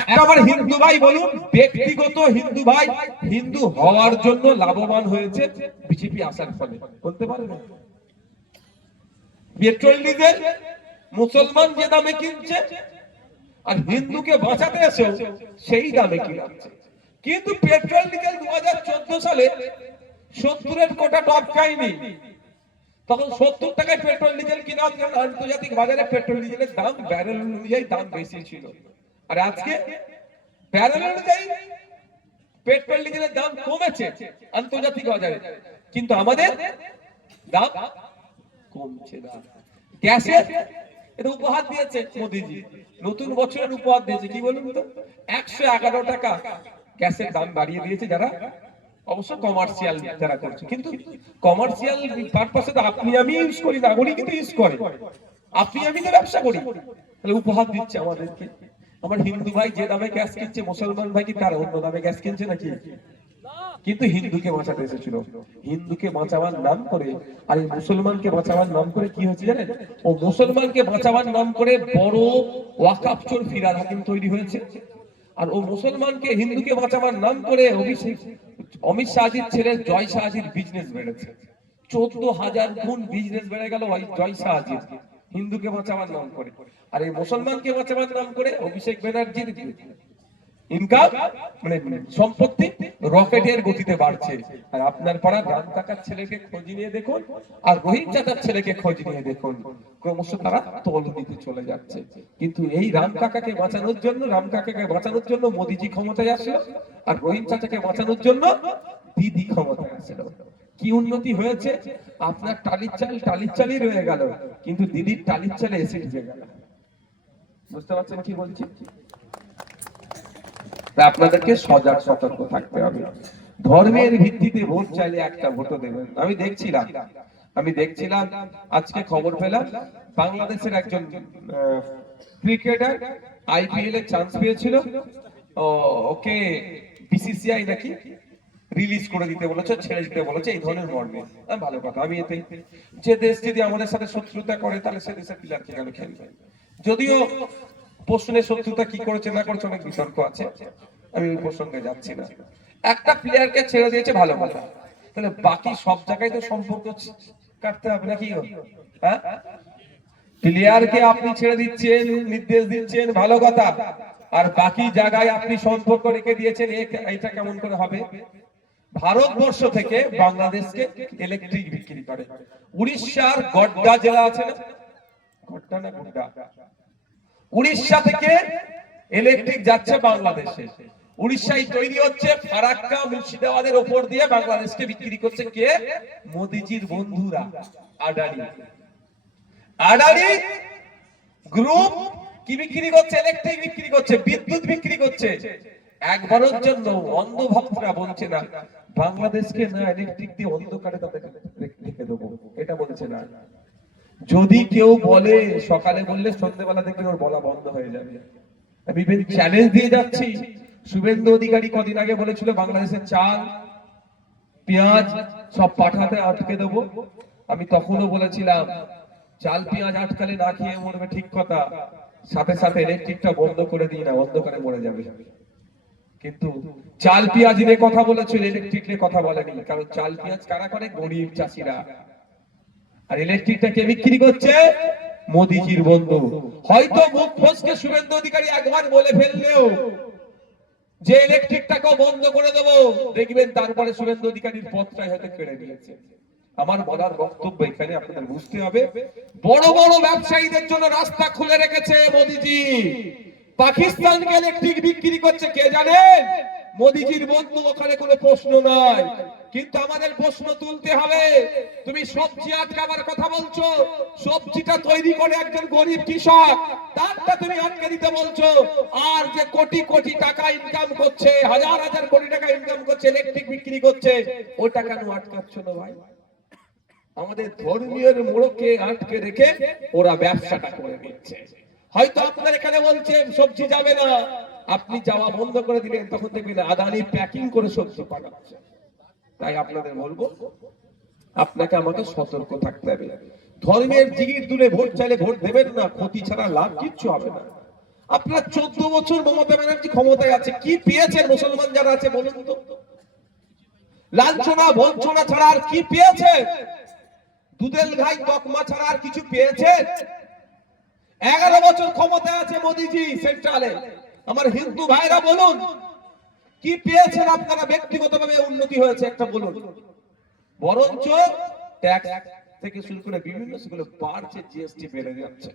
একটা আমার হিন্দু ভাই বলুন, ব্যক্তিগত হিন্দু ভাই হিন্দু হওয়ার জন্য লাভবান হয়েছে বিজেপি আসার ফলে, বলতে পারবেন? পেট্রোল ডিজেল মুসলমান যে দামে কিনছে, আর হিন্দুকে বাঁচাতে এসেও সেই দামে কিনাচ্ছে। কিন্তু পেট্রোল ডিজেল 2014 সালে 70-এর কোটা টপ খায়নি। তখন 70 টাকায় পেট্রোল ডিজেল কিনা হতো, আন্তর্জাতিক বাজারে পেট্রোল ডিজেলের দাম ব্যারেল অনুযায়ী দাম বেশি ছিল। আর আজকে ব্যারেল অনুযায়ী পেট্রোল ডিজেলের দাম কমেছে আন্তর্জাতিক বাজারে, কিন্তু আমাদের দাম কমছে না। গ্যাসের এটা উপহার দিয়েছে মোদিজি, নতুন বছরের উপহার দিয়েছে কি বলুন তো, 111 টাকা গ্যাসের দাম বাড়িয়ে দিয়েছে, যারা অবশ্য কমার্শিয়াল যারা করছে। কিন্তু কমার্শিয়াল পারপাসে তো আপনি আমি ইউজ করি না, উনি কিন্তু ইউজ করে, আপনি আমি তো ব্যবসা করি, তাহলে উপহার দিচ্ছে আমাদেরকে। আমার হিন্দু ভাই যে দামে গ্যাস কিনছে, মুসলমান ভাই কি তার অন্য দামে গ্যাস কিনছে নাকি? কিন্তু হিন্দুকে বাঁচাতে এসেছিল, হিন্দুকে বাঁচাবার নাম করে আর এই মুসলমানকে বাঁচাবার নাম করে কি হচ্ছে জানেন? ও মুসলমানকে বাঁচাবার নাম করে বড় ওয়াকাফ চোর ফিরাদ হাকিম তৈরি হয়েছে, আর ও মুসলমানকে হিন্দুকে বাঁচাবার নাম করে অমিত শাহজির ছেলে জয় শাহজির বিজনেস বেড়েছে, 14,000 গুণ বিজনেস বেড়ে গেল ওই জয় শাহজির, হিন্দুকে বাঁচাবার নাম করে। আর এই মুসলমানকে বাঁচাবার নাম করে অভিষেক ব্যানার্জির ইনকাম মানে সম্পত্তি রকেটের গতিতে বাড়ছে। আর আপনার পাড়ার রাম কাকার ছেলেকে খোঁজ নিয়ে দেখুন, আর রোহিত চাচার ছেলেকে খোঁজ নিয়ে দেখুন, ক্রমশ তারা তল দিতে চলে যাচ্ছে। কিন্তু এই রাম কাকাকে বাঁচানোর জন্য মোদিজি ক্ষমতায় আসলো, আর রোহিত চাচাকে বাঁচানোর জন্য দিদি ক্ষমতায় আসলো। কি উন্নতি হয়েছে? আপনার টালির চালই রয়ে গেল, কিন্তু দিদির টালির চালে এসে ঢুকে গেল। বুঝতে পারছেন কি বলছি? আপনাদেরকে সজাগ সতর্ক থাকতে হবে। ধর্মের ভিত্তিতে ভোট চাইলে একটা ভোটও দেবেন। আমি দেখছিলাম আজকে খবর পেলাম, বাংলাদেশের একজন ক্রিকেটার আইপিএল এর চান্স পেয়েছিল, ওকে বিসিসিআই নাকি রিলিজ করে দিতে বলেছে, ছেড়ে দিতে বলেছে, এই ধরনের মর্মে। ভালো কথা। আমি এতে যে দেশ যদি আমাদের সাথে শত্রুতা করে, তাহলে সে দেশের প্লেয়ারকে কেন খেলবে? যদিও প্রশ্নের শত্রুতা কি করেছে না করেছে অনেক বিতর্ক আছে, আমি ওই প্রসঙ্গে যাচ্ছি না। একটা প্লেয়ারকে ছেড়ে দিয়েছে, ভালো কথা, তাহলে বাকি সব জায়গায় তো সম্পর্ক কাটতে হবে নাকি? হ্যাঁ, প্লেয়ারকে আপনি ছেড়ে দিচ্ছেন, নির্দেশ দিচ্ছেন, ভালো কথা, আর বাকি জায়গায় আপনি সম্পর্ক রেখে দিয়েছেন, এটা কেমন করে হবে? ভারতবর্ষ থেকে বাংলাদেশকে ইলেকট্রিক বিক্রি করে, উড়িষ্যার গড্ডা জেলা আছে না, গড্ডা না গুড্ডা, উড়িষ্যা থেকে ইলেকট্রিক যাচ্ছে বাংলাদেশে, উড়িষ্যায় তৈরি হচ্ছে, ফারাক্কা মুর্শিদাবাদের উপর দিয়ে বাংলাদেশকে বিক্রি করছে কে? মোদিজির বন্ধুরা, আদানি গ্রুপ কি বিক্রি করছে? ইলেকট্রিক বিক্রি করছে, বিদ্যুৎ বিক্রি করছে। একবারের জন্য অন্ধ ভক্তরা বলছে না বাংলাদেশকে না ইলেকট্রিক দিয়ে অন্ধকারে তাদের রেখে দেবো, এটা বলছে না। যদি কেউ বলে, সকালে বললে সন্ধ্যেবেলা দেখবেন ওর বলা বন্ধ হয়ে যাবে। আমি চ্যালেঞ্জ দিয়ে যাচ্ছি, শুভেন্দু অধিকারী কদিন আগে বলেছিল বাংলাদেশের চাল পেঁয়াজ সব পাঠাতে আটকে দেবো। আমি তখনও বলেছিলাম চাল পেঁয়াজ আটকালে না খেয়ে মরবে, ঠিক কথা, সাথে সাথে ইলেকট্রিকটা বন্ধ করে দিই না, অন্ধকারে মরে যাবে। কিন্তু চাল পেঁয়াজ নিয়ে কথা বলেছিল, ইলেকট্রিক নিয়ে কথা বলেনি, কারণ চাল পেঁয়াজ কারা করে? গরিব চাষিরা। আর ইলেকট্রিকটা কে বিক্রি করছে? মোদিজির বন্ধু। হয়তো মুখ ফসকে শুভেন্দু অধিকারী একবার বলে ফেললেও যে ইলেকট্রিকটাকেও বন্ধ করে দেবো, দেখবেন তারপরে শুভেন্দু অধিকারীর পথটাই হয়তো কেড়ে নিয়েছে। আমার বলার বক্তব্য এখানে আপনাদের বুঝতে হবে, বড় বড় ব্যবসায়ীদের জন্য রাস্তা খুলে রেখেছে মোদিজি। পাকিস্তানকে ইলেকট্রিক বিক্রি করছে কে জানেন? মোদিজির বন্ধু। ওখানে কোনো প্রশ্ন নাই, কিন্তু আমাদের প্রশ্ন তুলতে হবে। তুমি সবজি আটকাবার কথা বলছো, সবজিটা তৈরি করে একজন গরিব কৃষক, তারটা তুমি আটকে দিতে বলছো, আর যে কোটি কোটি টাকা ইনকাম করছে, হাজার হাজার কোটি টাকা ইনকাম করছে, ইলেকট্রিক বিক্রি করছে, ওটা কেন আটকাচ্ছ না ভাই? আমাদের ধর্মীয় মোড়কে আটকে রেখে ওরা ব্যবসাটা করে নিচ্ছে। হয়তো আপনার এখানে বলছে সবজি যাবে না, আপনি যাওয়া বন্ধ করে দিলেন, তখন দেখবেন আদানি প্যাকিং করে সবজি পাঠাচ্ছে। তাই আপনাদের বলবো, আপনাকে আমাকে সতর্ক থাকতে হবে। ধর্মের জিগির দূরে ভোট চাইলে ভোট দেবেন না, ক্ষতি ছাড়া লাভ কিচ্ছু হবে না। আপনার 14 বছর মমতা ব্যানার্জি ক্ষমতায় আছে, কি পেয়েছেন মুসলমান যারা আছে বলুন তো? লাঞ্ছনা বঞ্চনা ছাড়া আর কি পেয়েছেন? দুধেল ঘাই তকমা ছাড়া আর কিছু পেয়েছেন? 11 বছর ক্ষমতায় আছে মোদিজি সেন্ট্রালে। আমার হিন্দু ভাইরা বলুন, কি পেয়েছেন আপনারা? ব্যক্তিগতভাবে উন্নতি হয়েছে একটা বলুন? বরঞ্চ ট্যাক্স থেকে শুরু করে বিভিন্ন সেগুলো বাড়ছে, জিএসটি বেড়ে যাচ্ছে।